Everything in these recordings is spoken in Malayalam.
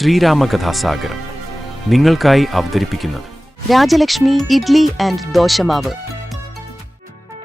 ശ്രീരാമകഥാസാഗരം നിങ്ങൾക്കായി അവതരിപ്പിക്കുന്നത് രാജലക്ഷ്മി ഇഡ്ലി ആൻഡ് ദോശമാവ്.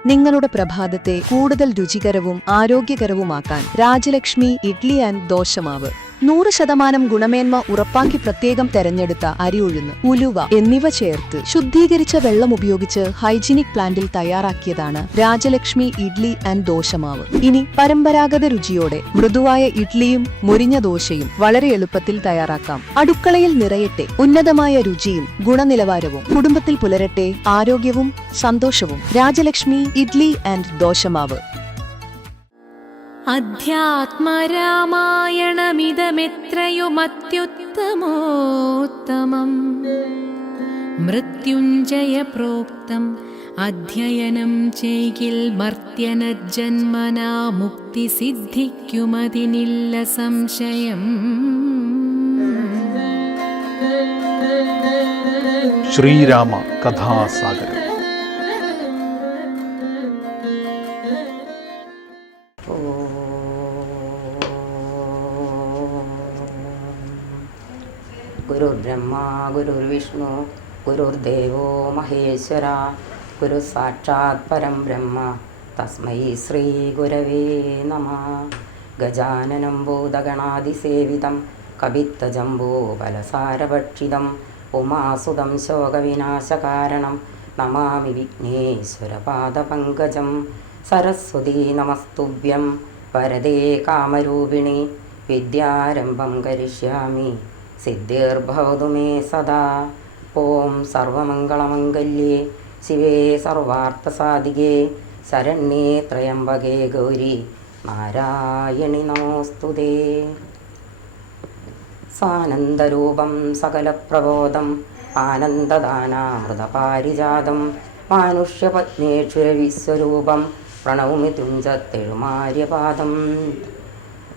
നിങ്ങളുടെ പ്രഭാതത്തെ കൂടുതൽ രുചികരവും ആരോഗ്യകരവുമാക്കാൻ രാജലക്ഷ്മി ഇഡ്ലി ആൻഡ് ദോശമാവ്. 100% ഗുണമേന്മ ഉറപ്പാക്കി പ്രത്യേകം തെരഞ്ഞെടുത്ത അരി ഉഴുന്ന്, ഉലുവ എന്നിവ ചേർത്ത് ശുദ്ധീകരിച്ച വെള്ളം ഉപയോഗിച്ച് ഹൈജീനിക് പ്ലാന്റിൽ തയ്യാറാക്കിയതാണ് രാജലക്ഷ്മി ഇഡ്ലി ആൻഡ് ദോശമാവ്. ഇനി പരമ്പരാഗത രുചിയോടെ മൃദുവായ ഇഡ്ലിയും മുരിഞ്ഞ ദോശയും വളരെ എളുപ്പത്തിൽ തയ്യാറാക്കാം. അടുക്കളയിൽ നിറയട്ടെ ഉന്നതമായ രുചിയും ഗുണനിലവാരവും. കുടുംബത്തിൽ പുലരട്ടെ ആരോഗ്യവും സന്തോഷവും. രാജലക്ഷ്മി ഇഡ്ലി ആൻഡ് ദോശമാവ്. അധ്യാത്മരാമായണമിതമെത്രയുമത്യുത്തമോത്തമം മൃത്യുഞ്ജയ പ്രോക്തം അധ്യയനം ചെയ്കിൽ മർത്യനജന്മനാ മുക്തി സിദ്ധിക്കുമതിനില്ല സംശയം. ശ്രീരാമ കഥാസാഗരം. ഗുരുർബ്രഹ്മ ഗുരുർവിഷ്ണു ഗുരുർദേവോ മഹേശ്വര ഗുരു സാക്ഷാത് പരം ബ്രഹ്മ തസ്മൈ ശ്രീ ഗുരവേ നമഃ. ഗജാനനം ഭൂതഗണാതിസേവിതം കപിത്തജംബോ ബലസാരഭക്ഷിതം ഉമാസുതം ശോകവിനാശകാരണം നമാമി വിഘ്നേശ്വരപാദപങ്കജം. സരസ്വതീ നമസ്തുഭ്യം വരദേ കാമരൂപിണി വിദ്യാരംഭം കരിഷ്യാമി സിദ്ധിർഭവതു മേ സദാ. ഓം സർവമംഗളമംഗല്യേ ശിവേ സർവാർത്ഥസാധികേ ശരണ്യേ ത്രയംബകേ ഗൗരി നാരായണി നമോസ്തുതേ. സാനന്ദരൂപം സകലപ്രബോധം ആനന്ദദാനാമൃതപാരിജാതം മാനുഷ്യപത്നേക്ഷുരവിശ്വരൂപം പ്രണൗമി തുഞ്ചത്തെഴുമാര്യപാദം.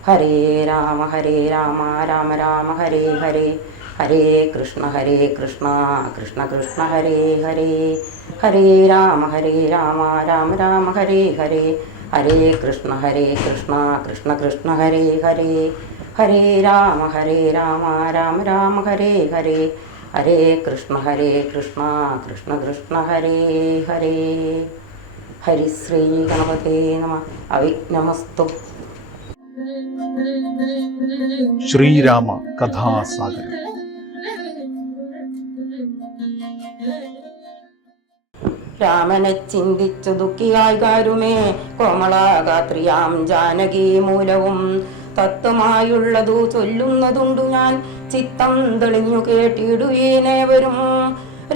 ഹരേ രാമ രാമ രാമ ഹരേ ഹരേ ഹരേ കൃഷ്ണ കൃഷ്ണ കൃഷ്ണ ഹരേ ഹരേ. ഹരേ രാമ രാമ രാമ ഹരേ ഹരേ ഹരേ കൃഷ്ണ കൃഷ്ണ കൃഷ്ണ ഹരേ ഹരേ. ഹരേ രാമ രാമ ഹരേ ഹരേ ഹരേ കൃഷ്ണ കൃഷ്ണ കൃഷ്ണ ഹരേ ഹരേ. ഹരിശ്രീ ഗണപതേ നമഃ. അവിഘ്നമസ്തു. ശ്രീരാമ കഥാസാഗരം. രാമനെ ചിന്തിച്ചു ദുഃഖിയായി കാരുമേ കോമളാഗാത്രിയാം ജാനകി മൂലവും തത്വമായുള്ളതു ചൊല്ലുന്നതുണ്ടു ഞാൻ ചിത്തം തെളിഞ്ഞു കേട്ടിടുവീനേവരും.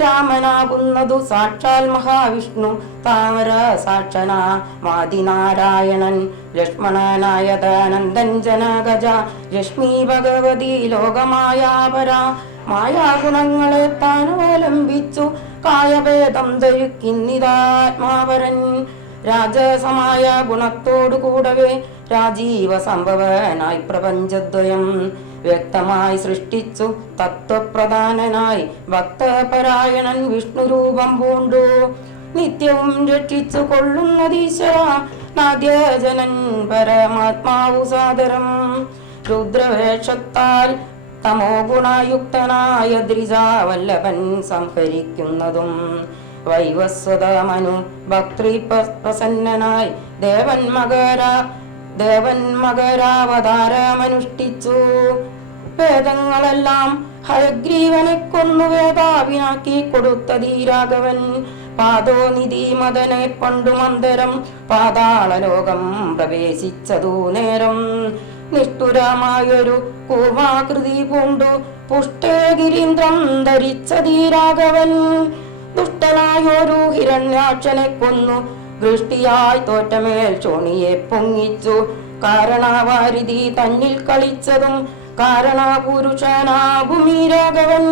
രാമനാകുന്നതു സാക്ഷാൽ മഹാവിഷ്ണു താമര സാക്ഷനാ മാതിനാരായണൻ ലക്ഷ്മണനായതാനന്ദൻ ജനഗജ ലക്ഷ്മി ഭഗവതി ലോകമായാപര. മായാഗുണങ്ങളെ താനവലംബിച്ചു കായഭേദം ധരിക്കുന്നിതാത്മാവരൻ. രാജസമായ ഗുണത്തോടു കൂടവേ രാജീവ സംഭവനായി പ്രപഞ്ചദ്വയം വ്യക്തമായി സൃഷ്ടിച്ചു തത്വപ്രധാനനായി ഭക്തപരായണൻ വിഷ്ണുരൂപം പൂണ്ടു നിത്യവും രക്ഷിച്ചു കൊള്ളുന്നതീശ്വര നാദ്യജനൻ പരമാത്മാവു സാദരം. രുദ്രവേഷത്താൽ തമോ ഗുണയുക്തനായ ദ്രിജാവല്ലഭൻ സംഹരിക്കുന്നതും വൈവസ്വതമനു ഭക്തി പ്രസന്നനായി ദേവൻ മകരാവതാരമനുഷ്ഠിച്ചു. വേദങ്ങളെല്ലാം ഹയഗ്രീവനെ കൊന്നു വേദാവിനാക്കി കൊടുത്തതീ രാഘവൻ. പാദോനിധി മദനെ പണ്ടു മന്ദരം പാതാളലോകം പ്രവേശിച്ചതു നേരം. നിഷ്ഠുരമായൊരു കൂർമാകൃതി പൂണ്ടു പുഷ്ടഗിരീന്ദ്രം ധരിച്ചതീ രാഘവൻ. ദുഷ്ടനായൊരു ഹിരണ്യാക്ഷനെ കൊന്നു ദൃഷ്ടിയായി തോറ്റമേൽ ചോണിയെ പൊങ്ങിച്ചു. കാരണവാരിധി തന്നിൽ കളിച്ചതും കാരണപുരുഷനാകുമീ രാഘവൻ.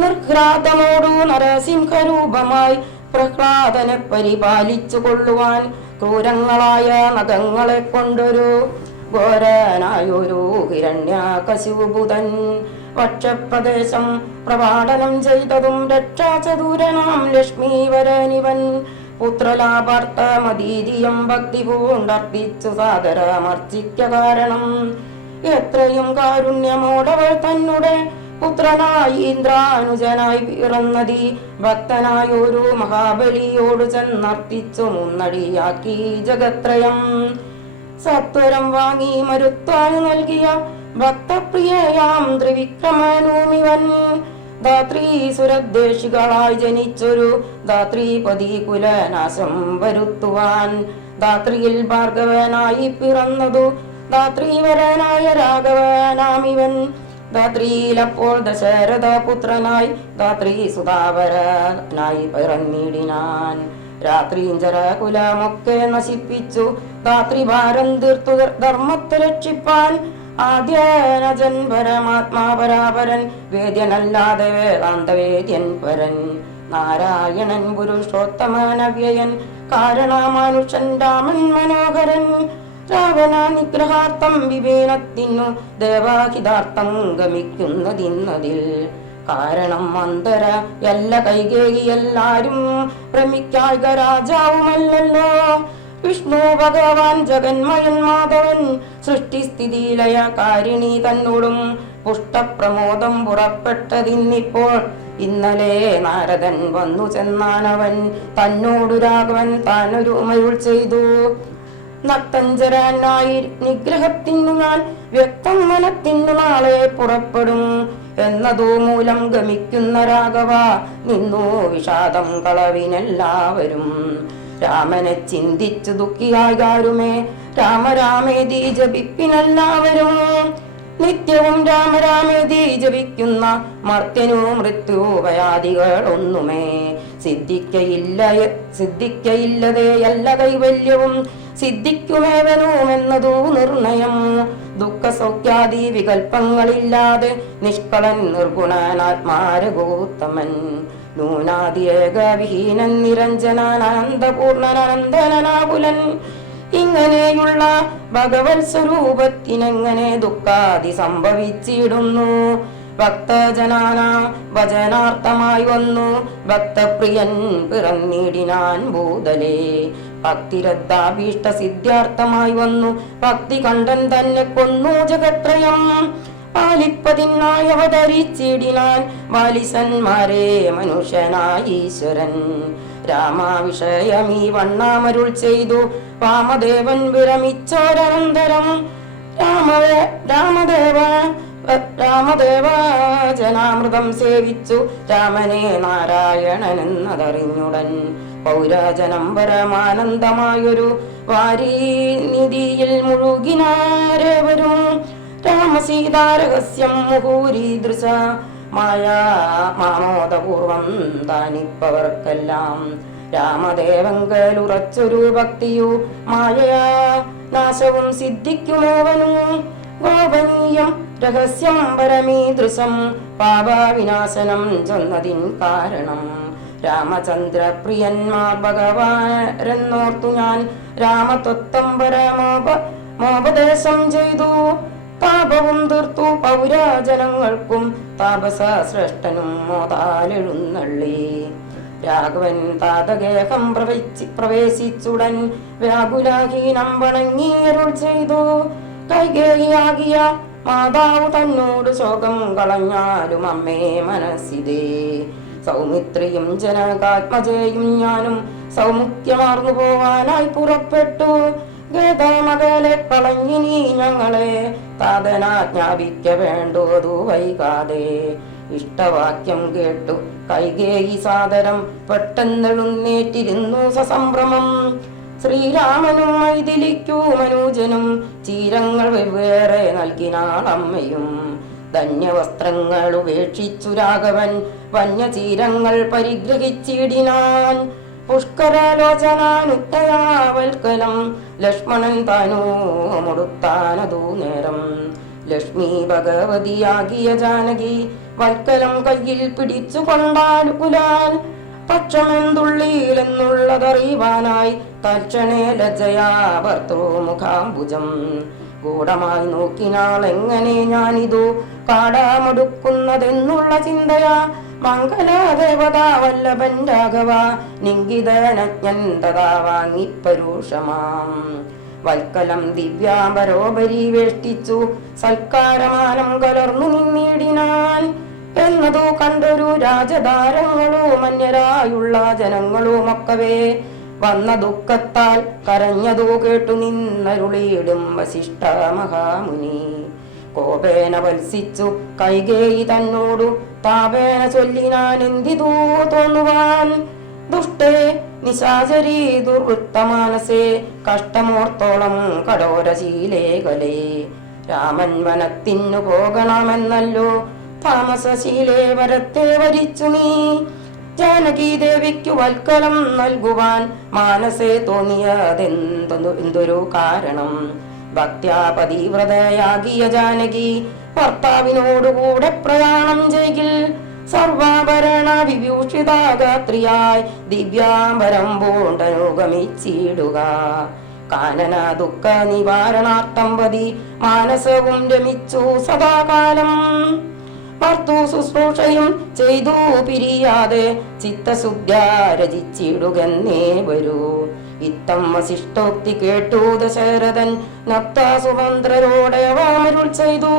നിർഘ്രാതമോടു നരസിംഹരൂപമായി പ്രഹ്ലാദനെ പരിപാലിച്ചു കൊള്ളുവാൻ ക്രൂരങ്ങളായ നഖങ്ങളെ കൊണ്ടൊരു ഘോരനായൊരു ഹിരണ്യകശിപുബുധൻ വക്ഷപ്രദേശം പ്രപാടനം ചെയ്തതും രക്ഷാചതുരനാം ലക്ഷ്മീവരനിവൻ. പുത്രലാഭാർത്ഥമതീതിയം ഭക്തി പൂണ്ടർപ്പിച്ചു സാഗരമർച്ചിക്ക കാരണം എത്രയും കാരുണ്യമോടവൾ തന്നെ പുത്രനായി ഇന്ദ്രാനുജനായി പിറന്നതി ഭക്തനായൊരു മഹാബലിയോട് ചെന്നർത്തിച്ചു മുന്നടിയാക്കി ജഗത്രയം. സത്വരം വാങ്ങി മരുത്തായി നൽകിയ ഭക്തപ്രിയയാം ത്രിവിക്രമനൂമിവൻ ധാത്രീസുരദ്വേഷികളായി ജനിച്ചൊരു ധാത്രീപതി കുലനാശം വരുത്തുവാൻ ധാത്രിയിൽ ഭാർഗവനായി പിറന്നതു ധാത്രീവരനായ രാഘവനാമിവൻ. ധാത്രിയിലപ്പോൾ ദശരഥ പുത്രനായി ധാത്രീ സുധാവരനായി പിറന്നിടിനാൻ. രാത്രീഞ്ചര കുലമൊക്കെ നശിപ്പിച്ചു ധാത്രിഭാരം തീർത്തു ധർമ്മത്തെ രക്ഷിപ്പാൻ ആദ്യനജൻ പരമാത്മാപരാപരൻ വേദ്യനല്ലാതെ വേദാന്തവേദ്യൻ പരൻ നാരായണൻ പുരുഷോത്തമനവ്യയൻ കാരണമാനുഷൻ രാമൻ മനോഹരൻ രാവണ നിഗ്രഹാർത്ഥം വിവേനത്തിനു ദേവാഹിതാർത്ഥം ഗമിക്കുന്നതിന്നതിൽ കാരണം അന്തര എല്ലാ കൈകേയി എല്ലാരും പ്രമിക്കായിക രാജാവുമല്ലോ. വിഷ്ണു ഭഗവാൻ ജഗന്മയൻ മാധവൻ സൃഷ്ടിസ്ഥിതിലയ കാരിണി തന്നോടും പുഷ്ടപ്രമോദം പുറപ്പെട്ടതിന്നിപ്പോൾ ഇന്നലെ നാരദൻ വന്നു ചെന്നാനവൻ തന്നോടു രാഘവൻ താനൊരു മരുൾ ചെയ്തു. നക്തഞ്ചരനായി നിഗ്രഹത്തിനു ഞാൻ വ്യക്തം മനത്തിനു നാളെ പുറപ്പെടും എന്നതോ മൂലം ഗമിക്കുന്ന രാഘവ നിന്നു വിഷാദം കളവിനെല്ലാവരും. രാമനെ ചിന്തിച്ചു ദുഃഖിയാകാരുമേ രാമരാമേതി ജപിപ്പിനെല്ലാവരും. നിത്യവും രാമരാമേതി ജപിക്കുന്ന മർത്യനു മൃത്യുഭയാദികൾ ഒന്നുമേ സിദ്ധിക്കയില്ലതേ എല്ലാ കൈവല്യവും സിദ്ധിക്കുമേവനുമെന്നതു നിർണയം. ദുഃഖസൗഖ്യാദി വികൽപ്പങ്ങളില്ലാതെ നിഷ്കളൻ നിർഗുണനാത്മാരഘോത്തമൻ നൂനാദി ഏകവിഹീനൻ നിരഞ്ജനാനന്ദപൂർണനന്ദനാകുലൻ. ഇങ്ങനെയുള്ള ഭഗവത് സ്വരൂപത്തിനെങ്ങനെ ദുഃഖാദി സംഭവിച്ചിടുന്നു. ഭക്തജനാന വചനാർത്ഥമായി വന്നു ഭക്തപ്രിയൻ പിറന്നിടിനാൻ ഭൂതലേ. ഭക്തിരദ്ധാഭീഷ്ട സിദ്ധ്യാർത്ഥമായി വന്നു ഭക്തി കണ്ടൻ തന്നെ കൊന്നു ജഗത്രയം. പാലിപ്പതിനായി അവതരിച്ചിടിനാൻ ബാലിസന്മാരെ മനുഷ്യനായി ഈശ്വരൻ. രാമാവിഷയമീ വണ്ണാമരുൾ ചെയ്തു വാമദേവൻ വിരമിച്ചോരനന്തരം. രാമദേവ ജനാമൃതം സേവിച്ചു രാമനെ നാരായണൻ എന്നതറിഞ്ഞുടൻ. പൗരാജനം പരമാനന്ദമായൊരു വാരീനിധിയിൽ മുഴുകിനാരേവരും. രാമസീതാരഹസ്യം മുഹൂരീദൃശ മാമോദപൂർവം താനിപ്പവർക്കെല്ലാം. രാമദേവങ്കലുറച്ചൊരു ഭക്തിയു മായയാ നാശവും സിദ്ധിക്കുമോവനും. ഗോപനീയം രഹസ്യം പരമീദൃശം പാപവിനാശനം ചൊന്നതിൻ കാരണം. രാമചന്ദ്രപ്രിയന്മാർ ഭഗവാനെന്നോർത്തു ഞാൻ രാമതത്വം പരമോപദേശം ചെയ്തു. താപവും തീർത്തു പൗരാജനങ്ങൾക്കും താപസ ശ്രേഷ്ഠനും മോതാലെഴുന്നള്ളി. രാഘവൻ താതഗേഹം പ്രവേശിച്ചുടൻ വ്യാകുലഹീനം വണങ്ങിയരുൾ ചെയ്തു. കൈകേയിയാകിയ മാതാവ് തന്നോട് ശോകം കളഞ്ഞാലും അമ്മേ മനസ്സിതേ. സൗമിത്രിയും ജനകാത്മജയും ഞാനും സൗമുഖ്യമാർന്നു പോവാനായി പുറപ്പെട്ടു. ഗേതമകലെ കളഞ്ഞിനി ഞങ്ങളെ താതനാജ്ഞാപിക്ക വേണ്ടോതു വൈകാതെ. ഇഷ്ടവാക്യം കേട്ടു കൈകേയി സാദരം പെട്ടെന്നെഴുന്നേറ്റിരുന്നു സസംഭ്രമം. ശ്രീരാമനും മൈഥിലിക്കു മനൂജനും ചീരങ്ങൾ വെവ്വേറെ നൽകിനാൾ അമ്മയും. ധന്യവസ്ത്രങ്ങൾ ഉപേക്ഷിച്ചു രാഘവൻ വന്യചീരങ്ങൾ പരിഗ്രഹിച്ചിടിനാൻ. പുഷ്കരലോചനാനുത്തയാവൽക്കലം ലക്ഷ്മണൻ താനോ മുടുത്താനതു നേരം. ലക്ഷ്മി ഭഗവതിയാകിയ ജാനകി വൽക്കലം കയ്യിൽ പിടിച്ചു കൊണ്ടാലുകുലാൽ. പക്ഷമെന്തുള്ളിയിലെന്നുള്ളതറിയുവാനായി തൽക്ഷണേ ലജ്ജയാ ഭർത്തൃമുഖാംബുജം. ഗൂഢമായി നോക്കിനാൾ എങ്ങനെ ഞാനിതു കാടാമടുക്കുന്നതെന്നുള്ള ചിന്തയാ. മംഗലദേവതാ വല്ലഭൻ രാഘവ നിങ്കിതനജ്ഞൻ തഥാ വാങ്ങിപ്പരൂഷമാം. വൽക്കലം ദിവ്യാംബരോപരി വേഷ്ടിച്ചു സൽക്കാരമാനം കലർന്നു നിന്നിടിനാൻ. എന്നതു കണ്ടൊരു രാജധാരങ്ങളും അന്യരായുള്ള ജനങ്ങളുമൊക്കവേ വന്ന ദുഃഖത്താൽ കരഞ്ഞതു കേട്ടു നിന്നരുളിയിടും വസിഷ്ഠ മഹാമുനി. കോപേന വത്സിച്ചു കൈകേയി തന്നോടു താപേന ചൊല്ലിനാൻ എന്തിതൂ തോന്നുവാൻ. ദുഷ്ടേ നിശാചരീ ദുർവൃത്തമാനസേ കഷ്ടമോർത്തോളം കഠോരശീലേകലേ. രാമൻ വനത്തിനു പോകണമെന്നല്ലോ താമസശീലേ വരത്തെ വരിച്ചു നീ. ജാനകി ദേവിക്കു വൽക്കലം നൽകുവാൻ മാനസേ തോന്നിയതെന്തൊരു കാരണം. ഭക്ത്യാ പതിവ്രതയാകിയ ജാനകി ഭർത്താവിനോടുകൂടെ പ്രയാണം ചെയ്യിൽ സർവാഭരണ വിഭൂഷിതാഗാത്രിയായി ദിവ്യാംബരം പൂണ്ടനുഗമിച്ചിടുക. കാനന ദുഃഖ നിവാരണാർത്ഥം പതി മാനസവും രമിച്ചു സദാകാലം. ഭർത്തു ശുശ്രൂഷയും ചെയ്തു പിരിയാതെ ചിത്തശുദ്ധ്യാ രചിച്ചിടുകന്നേ വരൂ. ഇത്തം വസിഷ്ഠോക്തി കേട്ടു ദശരഥൻ നപ്താസുമന്ത്രരോടെ വാമരുൾ ചെയ്തു.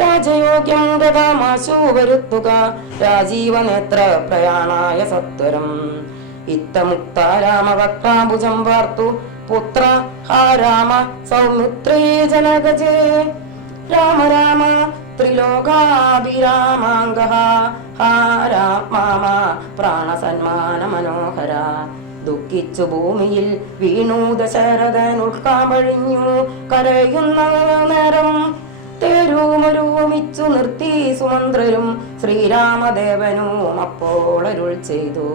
രാജയോഗ്യം ഗതാമാശു വരുത്തുക രാജീവനേത്ര പ്രയാണായ സത്വരം. ഇത്തമുക്ത രാമവക്രാംബുജം വാർത്തു പുത്ര ഹാ രാമ സൗമിത്രേ ജനകജേ. രാമ രാമ ത്രിലോകാഭിരാമാംഗ ഹാ രാമ പ്രാണസന്മാന മനോഹര. ദുഃഖിച്ചു ഭൂമിയിൽ വീണു ദശരഥൻ ഉൾക്കാമഴിഞ്ഞു കരയുന്ന നേരം. തേരുമൊരുമിച്ചു നിർത്തി സുമന്ത്രരും ശ്രീരാമദേവനും അപ്പോൾ അരുൾ ചെയ്തു.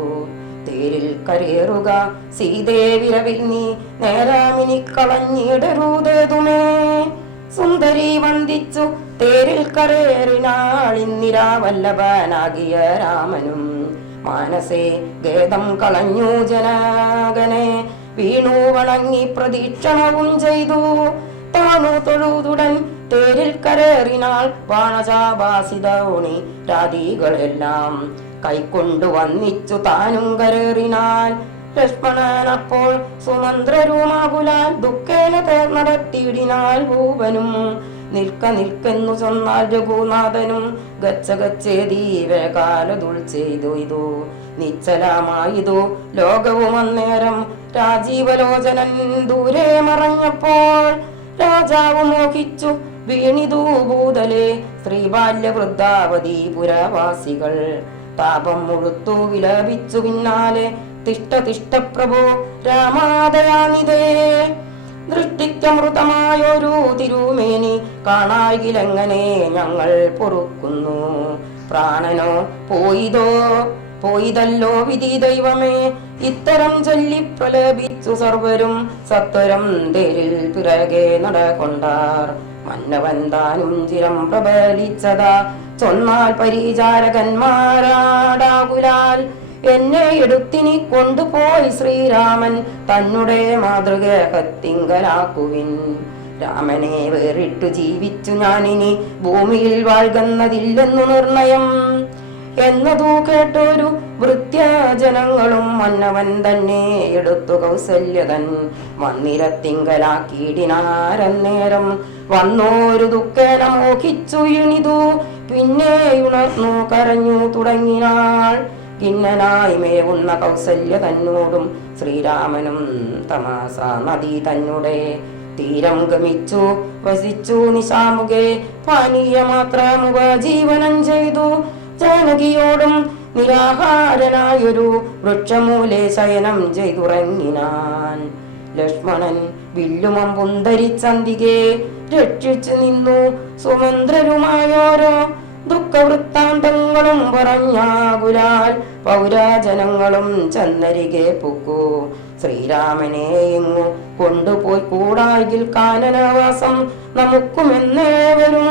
തേരിൽ കരേറുക സീതേ വിരവിൽ നീ നേരാമിനി കളഞ്ഞിടരുതേതുമേ. സുന്ദരി വന്ദിച്ചു തേരിൽ കരേറിനാളിന്നിരാവല്ലഭനാകിയ രാമനും. മാനസേ ഖേദം കളഞ്ഞു ജനകനെ വീണു വണങ്ങി പ്രദീക്ഷണവും ചെയ്തു. താണു തൊഴുതുടൻ തേരിൽ കരേറിനാൾ വാണചാഭാസിതോണി രാധികളെല്ലാം കൈക്കൊണ്ടു വന്നിച്ചു താനും കരേറിനാൽ. ലക്ഷ്മണൻ അപ്പോൾ സുമന്ത്രരുമാകുലാൽ ദുഃഖേന നടത്തിയിടിനാൽ ഭൂപനും. നിൽക്ക നിൽക്കെന്നു ചൊന്നാൽ രഘുനാഥനും ഗച്ഛ ഗച്ഛേതി വേകാലതുൾ ചെയ്തു. ഇതു നിശ്ചലമായിതു ലോകവും അന്നേരം. രാജീവലോചനൻ ദൂരെ മറഞ്ഞപ്പോൾ രാജാവ് മോഹിച്ചു വീണിതു ഭൂതലേ. സ്ത്രീബാല്യ വൃദ്ധാവതി പുരവാസികൾ താപം മുഴുത്തു വിലപിച്ചു പിന്നാലെ. തിഷ്ട തിഷ്ട പ്രഭോ രാമാദയാനിതേ. ദൃഷ്ടിക്കമൃതമായൊരു തിരുമേനി കാണായിലെങ്ങനെ ഞങ്ങൾ പൊറുക്കുന്നു. പ്രാണനോ പോയിതല്ലോ വിധി ദൈവമേ. ഇത്തരം ചൊല്ലി പ്രലപിച്ചു സർവരും സത്വരം തേരിൽ പിറകെ നടകൊണ്ടാർ. മന്നവൻ താനും ചിരം പ്രബലിച്ചതാ ചൊന്നാൽ പരിചാരകന്മാരാടാകുലാൽ. എന്നെ എടുത്തിനി കൊണ്ടുപോയി ശ്രീരാമൻ തന്നെ മാതൃകത്തിങ്കലാക്കുവിൻ. രാമനെ വേറിട്ടു ജീവിച്ചു ഞാനിനി ഭൂമിയിൽ വാഴ്കുന്നതില്ലെന്നു നിർണയം. എന്നതു കേട്ടൊരു വൃത്യജനങ്ങളും മന്നവൻ തന്നെ എടുത്തു കൗസല്യതൻ മന്ദിരത്തിങ്കലാക്കിയിടിനാരന്നേരം. വന്നോരു ദുഃഖേന മോഹിച്ചു ഇണിതു പിന്നെ ഉണർന്നു കരഞ്ഞു തുടങ്ങിനാൾ. ഖിന്നനായി മേവുന്ന കൗസല്യ തന്നോടും ശ്രീരാമനും തമാസ നദി തന്നെ തീരം ഗമിച്ചു വസിച്ചു നിശാമുഖേ. പാനീയ മാത്രമുപജീവനം ചെയ്തു ജാനകിയോടും നിരാഹാരനായൊരു വൃക്ഷമൂലെ ശയനം ചെയ്തുറങ്ങിനാൻ. ലക്ഷ്മണൻ വില്ലുമമ്പും ധരിച്ചന്തികെ രക്ഷിച്ചു നിന്നു സുമന്ത്രരുമായോരോ ദുഃഖവൃത്താന്തങ്ങളും പറഞ്ഞാകുലാൽ. പൗരാജനങ്ങളും ചന്നരികെ പൊക്കു ശ്രീരാമനെ എങ്ങു കൊണ്ടുപോയി കൂടായിൽ കാനനവാസം നമുക്കുമെന്നേവരും.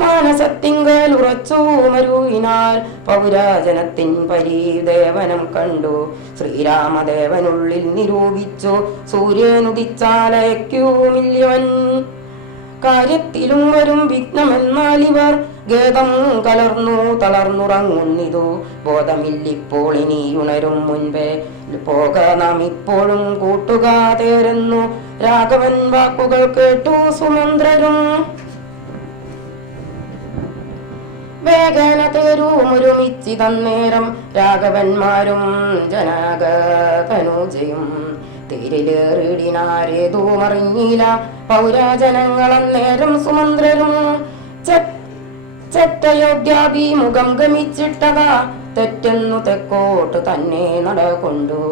മാനസത്തിങ്കൽ ഉറച്ചു മരുവിനാൽ പൗരാജനത്തിൻ പരിദേവനം കണ്ടു. ശ്രീരാമദേവനുള്ളിൽ നിരൂപിച്ചു സൂര്യനുദിച്ചാലയ്ക്കുമില്യവൻ. കാര്യത്തിലും വരും വിഘ്നമെന്നാൽ ഇവർ ഗേദം കലർന്നു തളർന്നുറങ്ങുന്നിതു. ബോധമില്ലിപ്പോൾ ഇനി ഉണരും മുൻപേ പോക നാം ഇപ്പോഴും കൂട്ടുകാതേരെന്നു രാഘവൻ വാക്കുകൾ കേട്ടു സുമന്ത്രരും. വേഗന തേരുമൊരുമിച്ചിതന്നേരം രാഘവന്മാരും ജനകതനുജയും. തേരിലേറിടിനാരേതുമറിഞ്ഞില്ല പൗരാജനങ്ങളന്നേരം സുമന്ത്രരും. ചെറ്റയോധ്യാഭിമുഖം ഗമിച്ചിട്ടതാ തെറ്റെന്നു തെക്കോട്ട് തന്നെ നടകൊണ്ടു.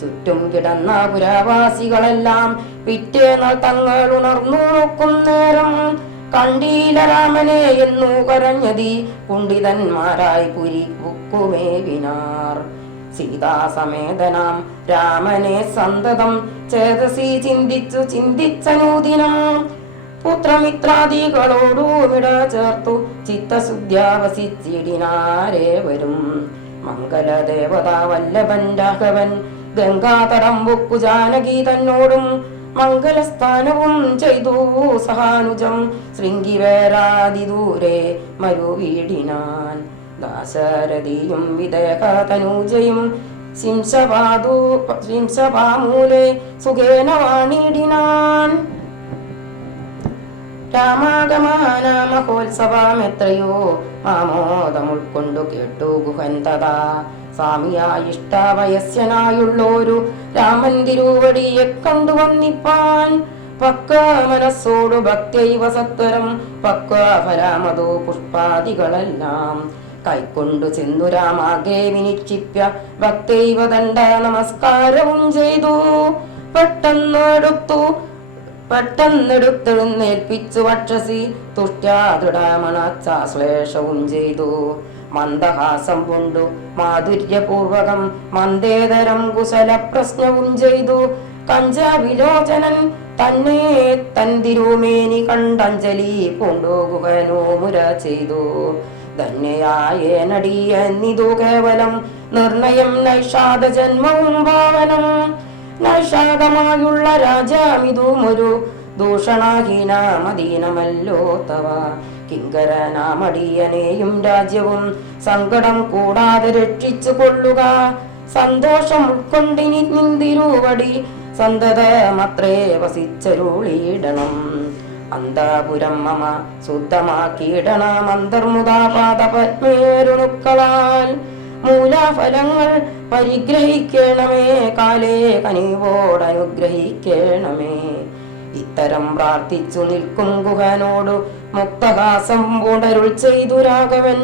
ചുറ്റും കിടന്ന പുരാവാസികളെല്ലാം പിറ്റേന്നാൾ തങ്ങൾ ഉണർന്നു നോക്കും നേരം കണ്ടീല രാമനെ എന്നു കരഞ്ഞതി കുണ്ഠിതന്മാരായി പുരി ബുക്കുമേവിനാർ. സീതാസമേതനാം രാമനെ സന്തതം ചേതസി ചിന്തിച്ചനൂദിനം പുത്രമിത്രാദികളോടുമിട ചേർത്തു ചിത്തശുദ്ധ്യാവസിച്ചിടിനാരേവരും. മംഗലദേവതാ വല്ലഭൻ രാഘവൻ ഗംഗാതടം പൊക്കു ജാനകി തന്നോടും മംഗലസ്ഥാനവും ചെയ്തു സഹാനുജം ശൃംഗിവേരാതിദൂരെ മരുവീടിനാൻ. ദാശരഥിയും വിദേഹതനൂജയും ശിംശപാമൂലെ സുഖേന വാണിടിനാൻ. രാമാഗമന മഹോത്സവമെത്രയോ ആമോദം ഉൾക്കൊണ്ടു കേട്ടു ഗുഹൻ തഥാ. സ്വാമിയായിഷ്ടവയസ്യനായുള്ളോരു രാമൻ തിരുവടിയെ കണ്ടു വന്നിപ്പാൻ. പക്വ മനസ്സോടു ഭക്തൈവ സത്വരം പക്വ ഫലാമതോ പുഷ്പാദികളെല്ലാം കൈക്കൊണ്ടു ചെന്നു രാമാകെ വിനിക്ഷിപ്യ ഭക്തൈവ ദണ്ഡ നമസ്കാരവും ചെയ്തു. പെട്ടെന്നെടുത്തെഴുന്നേൽപ്പിച്ചു വക്ഷസി തുഷ്ട്യാദൃഢമണച്ചാശ്ലേഷവും ചെയ്തു. മന്ദഹാസം കൊണ്ടു മാധുര്യപൂർവകം മന്ദേതരം കുശല പ്രശ്നവും ചെയ്തു. കഞ്ചവിലോചനൻ തന്നെ തന്തിരുമേനി കണ്ടഞ്ജലി പൂണ്ടു ഗുഹനോ മുര ചെയ്തു. ധന്യയായേനടിയന്നിതു കേവലം നിർണയം നൈഷാദ ജന്മവും ഭാവനം. നൈഷാദമായുള്ള രാജാമിതുമൊരു ദൂഷണഹീന മദീനമല്ലോ തവ. കിങ്കരനാമടിയനെയും രാജ്യവും സങ്കടം കൂടാതെ രക്ഷിച്ചു കൊള്ളുക. സന്തോഷം ഉൾക്കൊണ്ടിനി നിന്തിരുവടി സന്തതമത്രേ വസിച്ചരുളിയിടണം. അന്താപുരം മമ ശുദ്ധമാക്കിയിടണം അന്തർമുദാപാദപത്മേരുണുക്കളാൽ. മൂലഫലങ്ങൾ പരിഗ്രഹിക്കണമേ കാലേ കനിവോടനുഗ്രഹിക്കണമേ. ഇത്തരം പ്രാർത്ഥിച്ചു നിൽക്കും ഗുഹനോടു മുക്തഹാസം പൂണ്ടരുൾ ചെയ്തു രാഘവൻ.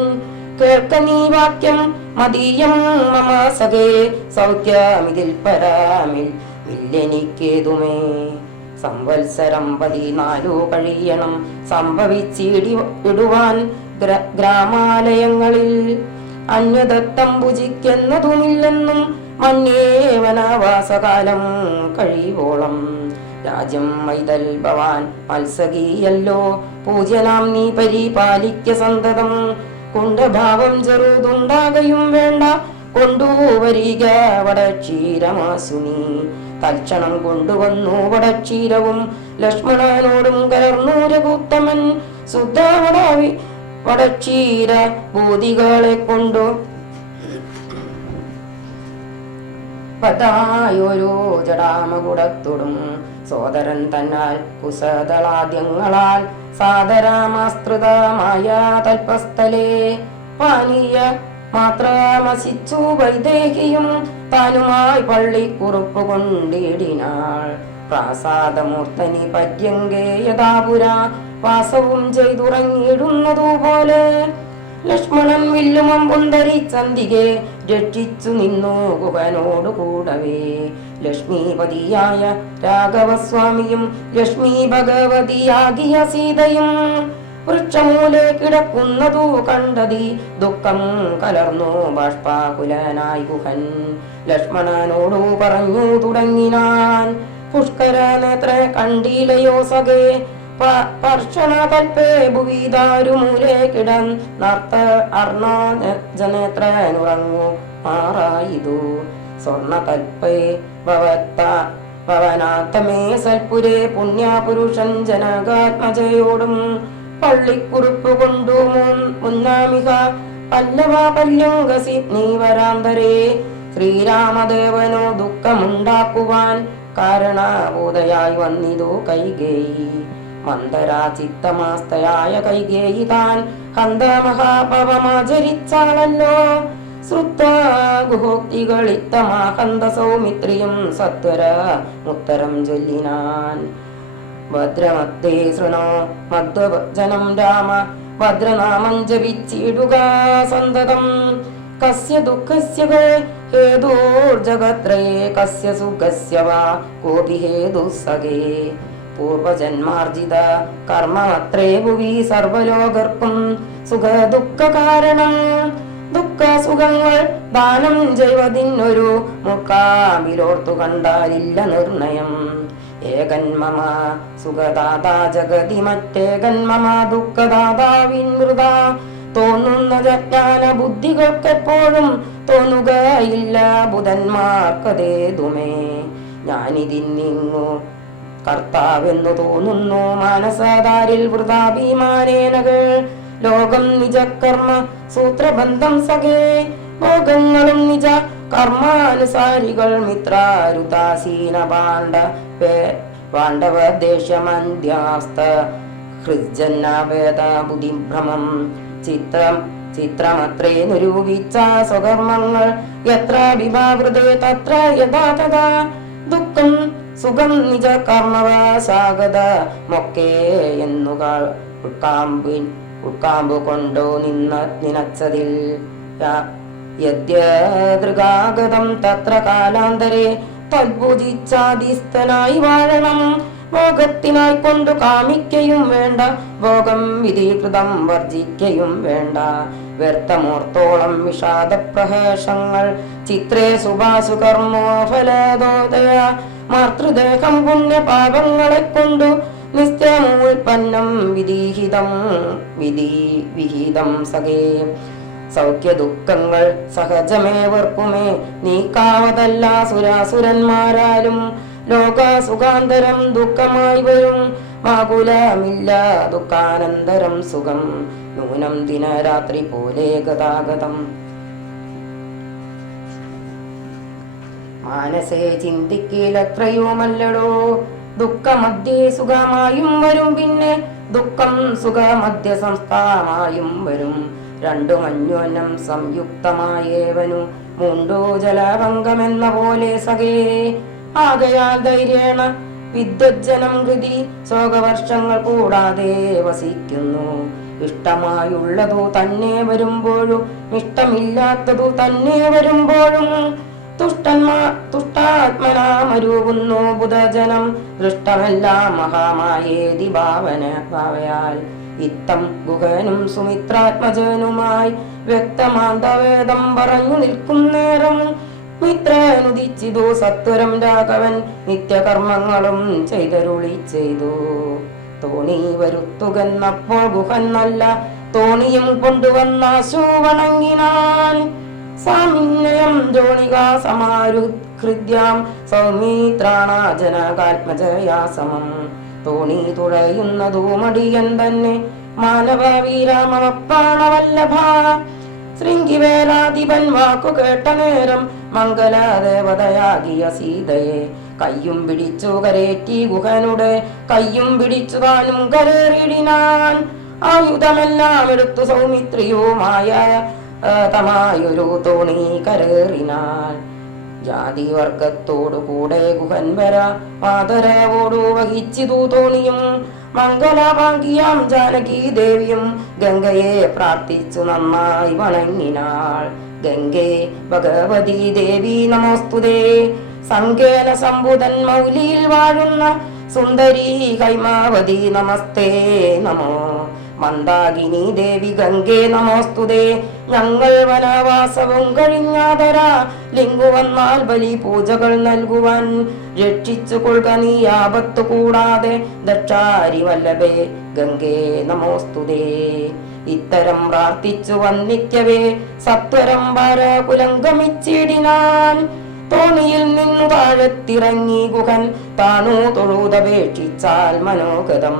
കേൾക്ക നീ വാക്യം മതീയം മമ സഖേ സൗഖ്യമിതിൽ പരാമിൽ വില്ലെനിക്കേതുമേ. സംവത്സരം 14 കഴിയണം സംഭവിച്ചിടുവാൻ ഗ്രാമാലയങ്ങളിൽ. അന്യദത്തം ഭുജിക്കുന്നതുമില്ലെന്നും മന്യേവനവാസകാലം കഴിവോളം. രാജ്യം മൈതൽ ഭവാൻ മത്സകീയല്ലോ പൂജ്യനാം നീ പരിപാലിക്ക സന്തതം. കുണ്ഠഭാവം ചെറുതുണ്ടാകയും വേണ്ട കൊണ്ടുവരിക വടക്ഷീരമാസുനി. തൽക്ഷണം കൊണ്ടുവന്നു വടക്ഷീരവും ലക്ഷ്മണനോടും കലർന്നു രഘുത്തമൻ. ശുദ്ധ വടക്ഷീര ഭൂതികളെ കൊണ്ടു പതായൊരു ജടാമകുടത്തോടും സോദരൻ തന്നാൽ കുശതളാദ്യങ്ങളാൽ സാദരമാസ്തൃതമായ തൽപസ്ഥലേ പാനീയ മാത്രമസിച്ചു വൈദേഹിയും താനുമായി പള്ളിക്കുറുപ്പ് കൊണ്ടിടിനാൾ. പ്രാസാദമൂർത്തനി പര്യങ്കേ യഥാപുര വാസവും ചെയ്തുറങ്ങിയിടുന്നതുപോലെ. ലക്ഷ്മണൻ വില്ലുമമ്പും ധരിച്ചന്തികെ രക്ഷിച്ചു നിന്നു ഗുഹനോടു കൂടവേ. ലക്ഷ്മീപതിയായ രാഘവസ്വാമിയും ലക്ഷ്മി ഭഗവതിയാകിയ സീതയും വൃക്ഷമൂലെ കിടക്കുന്നതു കണ്ടതി ദുഃഖം കലർന്നു ബാഷ്പാകുലനായി ഗുഹൻ. ലക്ഷ്മണനോടു പറഞ്ഞു തുടങ്ങിനാൻ. പുഷ്കര നേത്ര കണ്ടീലയോ സഖേ പർഷണ കൽപ്പേ ഭുവിദാരുമൂലെ കിടന്നർത്ത അർണജനേത്രനുറങ്ങു മാറായിതു. സ്വർണകൽപ്പേ പവനാത്തമേ സൽപുരേ പുണ്യപുരുഷൻ ജനകാത്മജയോടും പള്ളിക്കുറിപ്പ് കൊണ്ടു മുന്നാമിക പല്ലവ പല്യങ്കസി നീവരാന്തരേ ശ്രീരാമദേവനോ ദുഃഖമുണ്ടാക്കുവാൻ കാരണബോധയായി വന്നിതു കൈകേയി. മന്ദരാ ചിത്തമാസ്തയായ കൈകേയി താൻ ഹന്ത മഹാപവമാചരിച്ചാളല്ലോ. ശ്രുത്വാഗുഹോക്തികളിത്തമാ ഹന്ത സൗമിത്രിയും സത്വര ഉത്തരം ചൊല്ലിനാൻ. ഭദ്രമത്തേ ശൃണോ മധ്വജനം രാമ ഭദ്രനാമം ജപിച്ചിടുക സന്തതം. കസ്യ ദുഃഖസ്യ ഹേതുർജഗത്രയേ കസ്യ സുഖസ്യ വാ കോപി ഹേതുസ്സഖേ. പൂർവജന്മാർജിത കർമ്മമത്രേ ഭുവി സർവലോകർക്കും സുഖ ദുഃഖ കാരണം. ദുഃഖ സുഖങ്ങൾ ദാനം ചെയ്വതിനൊരു മുക്കാമിലോർത്തു കണ്ടാലില്ല നിർണയം. ഏകൻ മമ സുഖദാതാ ജഗതി മറ്റേകൻ മമ ദുഃഖദാതാവിൻമൃത. തോന്നുന്ന ജ്ഞാന ബുദ്ധികൾക്കെപ്പോഴും തോന്നുകയില്ല ബുധന്മാർക്കതേതുമേ. ഞാനിതിന്നിങ്ങു കർത്താവെന്നു തോന്നുന്നു മാനസതാരിൽ വൃഥാഭിമാനേനകൾ. ലോകം നിജകർമ്മ സൂത്രബന്ധം സഖേ. ഭോഗങ്ങളും നിജ കർമാനുസാരികൾ മിത്രാരുദാസീന പാണ്ഡവദേശമന്ധ്യാസ്ത ഹൃജന്നാവേദ ബുദ്ധിഭ്രമം. ചിത്രമത്രേ നിരൂപിച്ച സ്വകർമ്മങ്ങൾ യത്ര വിഭാവൃതേ തത്ര യഥാ തഥാ. ദുഃഖം സുഖം നിജ കർമ്മവശാഗത മൊക്കെ എന്നുകൾ ഉൾക്കാമ്പു കൊണ്ടോ നിനച്ചതിൽ. യദ്യദൃഗാഗതം തത്ര കാലാന്തരേ തദ്ഭുജിച്ചാദിസ്ഥനായി വാഴണം. ഭോഗത്തിനായി കൊണ്ടു കാമിക്കയും വേണ്ട, ഭോഗം വിധികൃതം വർജിക്കയും വേണ്ട. വ്യർത്ഥമോർത്തോളം വിഷാദപ്രഹേഷങ്ങൾ ചിത്രേ സുഭാസു കർമ്മോ ഫലദോദയ. മാതൃദേഹം പുണ്യപാപങ്ങളെ കൊണ്ടു നിശ്ചയമുൽപ്പന്നം വിഹിതം സഖേ. സൗഖ്യ ദുഃഖങ്ങൾ സഹജമേവർക്കുമേ നീക്കാവതല്ല സുരാസുരന്മാരാലും. ലോക സുഖാന്തരം ദുഃഖമായി വരും മാകുലമില്ല ദുഃഖാനന്തരം സുഖം. നൂനം ദിനരാത്രി പോലെ ഗതാഗതം. മാനസേ ചിന്തിക്കലത്രയുമല്ലടോ ദുഃഖമധ്യേ സുഖമായും വരും, പിന്നെ ദുഃഖം സുഖമധ്യ സംസ്ഥാനമായും വരും. രണ്ടും അന്യോന്യം സംയുക്തമായേവനു മൂണ്ടോ ജലഭംഗമെന്ന പോലെ സഖേ. ആകയാൽ ധൈര്യേണ വിദ്വജ്ജനം ഹൃദി ശോകവർഷങ്ങൾ കൂടാതെ വസിക്കുന്നു. ഇഷ്ടമായുള്ളതു തന്നെ വരുമ്പോഴും ഇഷ്ടമില്ലാത്തതു തന്നെ വരുമ്പോഴും തുഷ്ടാത്മനാമരുകുന്നു ബുധജനം. ദൃഷ്ടമെല്ലാം മഹാമായേതി ഭാവയാൽ ഇത്തം ഗുഹനും സുമിത്രാത്മജനുമായി വ്യക്തമാന്തവേദം പറഞ്ഞു നിൽക്കും നേരം. മിത്രനുദിച്ചിതു സത്വരം രാഘവൻ നിത്യകർമ്മങ്ങളും ചെയ്തരുളി ചെയ്തു. തോണി വരുത്തുകന്നപ്പോൾ ഗുഹൻ നല്ല തോണിയും കൊണ്ടുവന്നാശു വണങ്ങിനാൻ. സാമിന്യം ജോണികാ സമാരുഹൃദ്യാം സൗമിത്രാണാജനകാത്മജയാസമം. തോണി തുഴയുന്നതു മടിയൻ തന്നെ മാനവീരാമവപ്പാണവല്ലഭ. ശൃംഗിവേലാധിപൻ വാക്കു കേട്ട നേരം മംഗലദേവതയാകിയ സീതയെ കയ്യും പിടിച്ചു കരേറ്റി ഗുഹനുടെ കയ്യും പിടിച്ചു താനും കരേറിടിനാൻ. ആയുധമെല്ലാം എടുത്തു സൗമിത്രിയുമായ തമായൊരു തോണി കരേറിനാൻ. ജാതിവർഗത്തോടു കൂടെ ഗുഹൻ വര മാതരവോടു വഹിച്ചിതു തോണിയും. മംഗളഭാഗ്യാം ജാനകി ദേവിയും ഗംഗയെ പ്രാർത്ഥിച്ചു നന്നായി വണങ്ങിനാൾ. ഗംഗേ ഭഗവതി ദേവി നമോസ്തുതേ. സങ്കേന സംബുധൻ മൗലിയിൽ വാഴുന്ന സുന്ദരി ഹൈമാവതി നമസ്തേ നമോ. മന്ദാകിനി ദേവി ഗംഗേ നമോസ്തുതേ. ഞങ്ങൾ വനവാസവും കഴിഞ്ഞാതര ലിംഗുവന്നാൽ ബലി പൂജകൾ നൽകുവാൻ രക്ഷിച്ചു കൊള്ളുക നീ ആപത്തു കൂടാതെ. ദക്ഷാരി വല്ലഭേ ഗംഗേ നമോസ്തുതേ. ഇത്തരം പ്രാർത്ഥിച്ചു വന്നിക്കവേ സത്വരം വര കുലംഗമിച്ചിടിനാൻ. തോണിയിൽ നിന്നു താഴത്തിറങ്ങി ഗുഹൻ താണു തൊഴുതപേക്ഷിച്ചാൽ മനോഗതം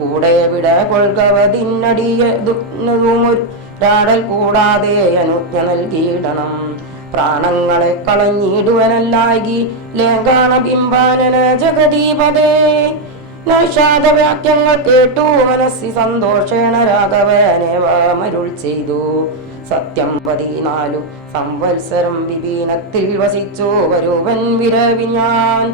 കൂടെ വിട കൊൾകവതിന്നടിയൊരാടൽ കൂടാതെ അനുജ്ഞ നൽകിയിടണം. പ്രാണങ്ങളെ കളഞ്ഞിടുവനല്ലായി ലേഖാണ ബിംബാനന ജഗദീപതേ. നൈഷാദവാക്യങ്ങൾ കേട്ടു മനസ്സി സന്തോഷേണ രാഘവനേവമരുൾ ചെയ്തു. സത്യം 14 സംവത്സരം വിപീനത്തിൽ വസിച്ചു വരുവൻ വിരവി ഞാൻ.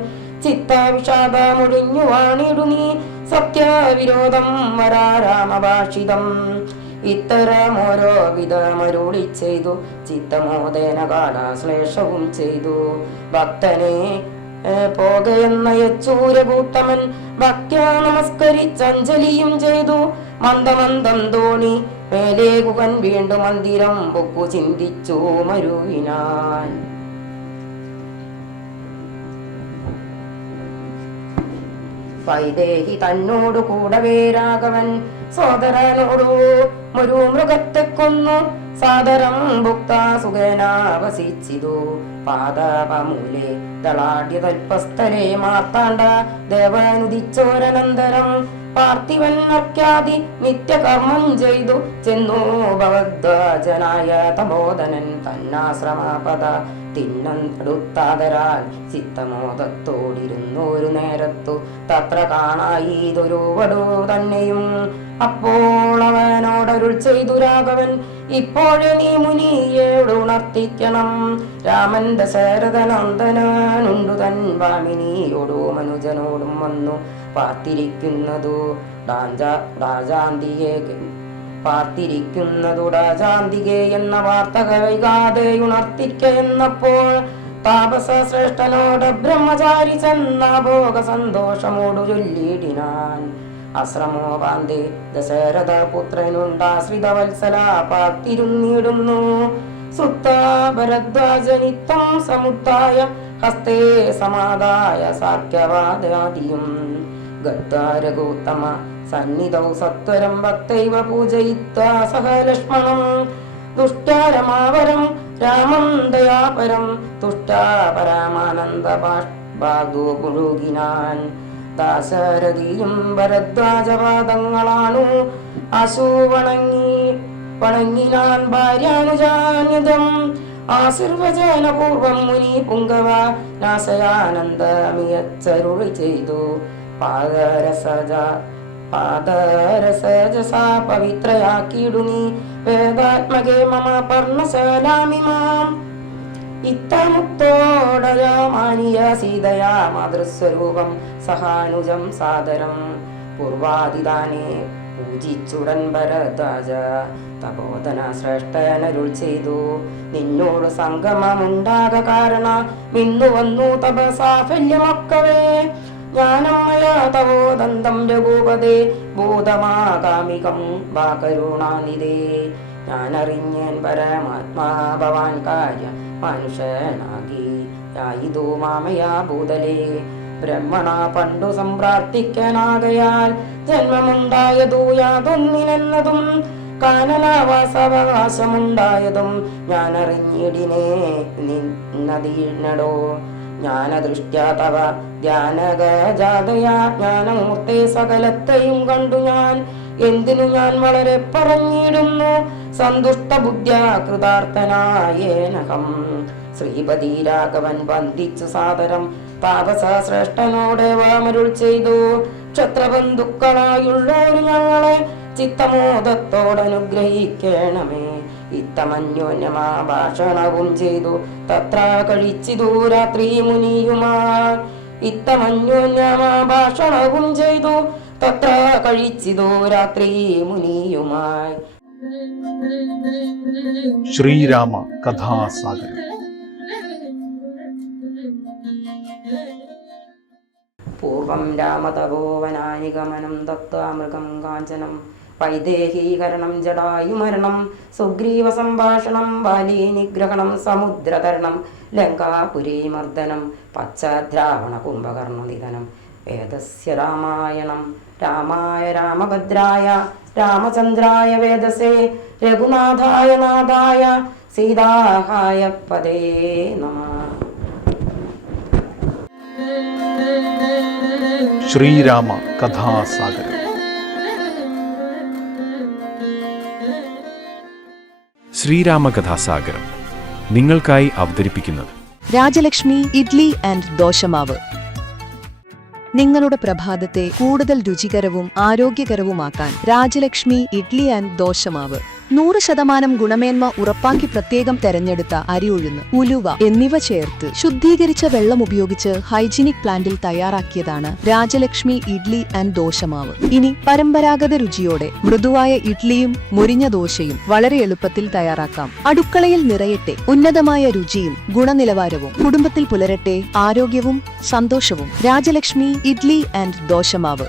ചിത്തവിഷാദമൊഴിഞ്ഞു വാണിടു നീ സത്യവിരോധം വരാരാമഭാഷിതം. ഇത്തരമോരോ വിധമരുളി ചെയ്തു ചിത്തമോദേന കാലാശ്ലേഷവും ചെയ്തു. ഭക്തനെ പോകയെന്നയച്ചൂരഭൂത്തമൻ ഭക്ത്യാ നമസ്കരിച്ചഞ്ജലിയും ചെയ്തു. മന്ദമന്ദം തോണി മേലെ ഗുഹൻ വീണ്ടും മന്ദിരം പൊക്കു ചിന്തിച്ചു മരുവിനാൻ. വൈദേഹി തന്നോടു കൂടവേ രാഘവൻ സോദരനോടു ഒരു മൃഗത്തെ കൊന്നു സാദരം ഭുക്ത സുഖേന വസിച്ചിതു. പാദപമൂലെ ദളാഢ്യ തൽപസ്ഥലേ മാർത്താണ്ഡ ദേവനുദിച്ചോരനന്തരം പാർത്ഥിവൻ അർക്യാദി നിത്യകർമ്മം ചെയ്തു ചെന്നു ഭഗവദ്വചനായ തബോധനൻ തന്നാശ്രമപദ തിന്നടുത്താതരാൽ ചിത്തമോദത്തോടിരുന്നൊരു നേരത്തു തത്ര കാണായിതൊരു വടു തന്നെയും. അപ്പോൾ അവനോടരുൾ ചെയ്തു രാഘവൻ, ഇപ്പോഴേ നീ മുനിയോടുണർത്തിക്കണം. രാമൻ ദശരഥനന്ദനുണ്ടു തൻ വാമിനിയോടു മനുജനോടും വന്നു പാർത്തിരിക്കുന്നതു ഡാജാന്തികെ എന്ന വാർത്ത വൈകാതെ ഉണർത്തിക്ക എന്നപ്പോൾ താപസ ശ്രേഷ്ഠനോട് ബ്രഹ്മചാരി ചെന്ന ഭോഗ സന്തോഷമോടു ചൊല്ലിടിനാൻ. അശ്രമോപാന്തേ ദശരഥ പുത്രനുണ്ടാശ്രിത വത്സല പാർത്തിരുന്നിടുന്നു. സുത്ത ഭരദ്വാജനിത്തം സമുദ്ധായ ഹസ്തേ സമാദായ സാഖ്യവാദാദിയും ഗദ്ദാരഗോത്തമ സന്നിധൗ സത്വരം ഭക്തൈവ പൂജയിത്വാ സഹ ലക്ഷ്മണം. ദുഷ്ടാരമാവരം രാമം ദയാപരം തുഷ്ടാപരമാനന്ദ ബാധു മുഴുകിനാൻ. ദാശരഥിയും ഭരദ്വാജപാദങ്ങളാണു ആശു വണങ്ങിനാൻ ഭാര്യാനുജാന്യതം. ആശീർവചനപൂർവം മുനി പുങ്കവ നാശയാനന്ദമിയച്ചരുളി ചെയ്തു. പാദരസജസാ പവിത്രയാക്കിയിടുനി വേദാത്മകേ മമ പർണശാലാമിമാം. ഇത്തമുക്തോടയാമാനിയ സീതയാ മാതൃസ്വരൂപം സഹാനുജം സാദരം പൂർവാദിദാനെ പൂജിച്ചുടൻ ഭരദ്വാജ തപോധന ശ്രേഷ്ഠനരുൾ ചെയ്തു. നിന്നോട് സംഗമമുണ്ടാക കാരണ മിന്നു വന്നു തപസാഫല്യമൊക്കവേ. ജ്ഞാനമയ തവോദന്തം രഘുപതേ ഭൂതമാകാമികം വാകരുണാനിധേ. ഞാനറിഞ്ഞേൻ പരമാത്മാ ഭവാൻ കാര്യ മനുഷ്യനാകി യായിതോ മാമയാ ഭൂതലേ. ബ്രഹ്മണ പണ്ടു സംപ്രാർത്ഥിക്കാനാകയാൽ ജന്മമുണ്ടായതു യാതൊന്നിനെന്നതും കാനനവാസവകാശമുണ്ടായതും ഞാനറിഞ്ഞിടിനേ നിന്നതീർണടോ. ജ്ഞാനദൃഷ്ട്യാ തവ ധ്യാനഗജാതയാ ജ്ഞാനമൂർത്തെ സകലത്തെയും കണ്ടു ഞാൻ. എന്തിനു ഞാൻ വളരെ പറഞ്ഞിടുന്നു സന്തുഷ്ട ബുദ്ധ്യാ കൃതാർത്ഥനായേനകം. ശ്രീപതി രാഘവൻ വന്ദിച്ചു സാദരം താപസ ശ്രേഷ്ഠനോടെ വാമരുൾ ചെയ്തു. ക്ഷത്രബന്ധുക്കളായുള്ളോരു ഞങ്ങളെ ചിത്തമോദത്തോടനുഗ്രഹിക്കണമേ. ഇത്തമന്യോന്യമാ ഭാഷണവും ചെയ്തു തത്ര കഴിച്ചിതു രാത്രി മുനിയുമായി. ഇത്തമന്യോന്യമാ ഭാഷണവും ചെയ്തു തത്ര കഴിച്ചിതു രാത്രി മുനിയുമായി. ശ്രീരാമ കഥാസാഗരം. പൂർവം രാമതപോവനാനിഗമനം ദത്താമൃഗം കാഞ്ചനം വൈദേഹീകരണം ജടായുമരണം സുഗ്രീവ സംഭാഷണം ബാലീ നിഗ്രഹണം സമുദ്രതരണം ലങ്കാപുരീമർദ്ദനം പശ്ചാദ്രാവണ കുംഭകർണനിധനം. വേദസ്യ രാമായണം രാമായ രാമഭദ്രായ രാമചന്ദ്രായ വേദസേ രഘുനാഥായ നാഥായ സീതാഹായ പദേ നമഃ. ശ്രീരാമ കഥാസാഗരം. ശ്രീരാമകഥാസാഗരം നിങ്ങൾക്കായി അവതരിപ്പിക്കുന്നത് രാജലക്ഷ്മി ഇഡ്ലി ആൻഡ് ദോശമാവ്. നിങ്ങളുടെ പ്രഭാതത്തെ കൂടുതൽ രുചികരവും ആരോഗ്യകരവുമാക്കാൻ രാജലക്ഷ്മി ഇഡ്ലി ആൻഡ് ദോശമാവ്. 100% ഗുണമേന്മ ഉറപ്പാക്കി പ്രത്യേകം തെരഞ്ഞെടുത്ത അരി ഉഴുന്ന്, ഉലുവ എന്നിവ ചേർത്ത് ശുദ്ധീകരിച്ച വെള്ളം ഉപയോഗിച്ച് ഹൈജീനിക് പ്ലാന്റിൽ തയ്യാറാക്കിയതാണ് രാജലക്ഷ്മി ഇഡ്ലി ആൻഡ് ദോശമാവ്. ഇനി പരമ്പരാഗത രുചിയോടെ മൃദുവായ ഇഡ്ലിയും മുരിഞ്ഞ ദോശയും വളരെ എളുപ്പത്തിൽ തയ്യാറാക്കാം. അടുക്കളയിൽ നിറയട്ടെ ഉന്നതമായ രുചിയും ഗുണനിലവാരവും. കുടുംബത്തിൽ പുലരട്ടെ ആരോഗ്യവും സന്തോഷവും. രാജലക്ഷ്മി ഇഡ്ലി ആൻഡ് ദോശമാവ്.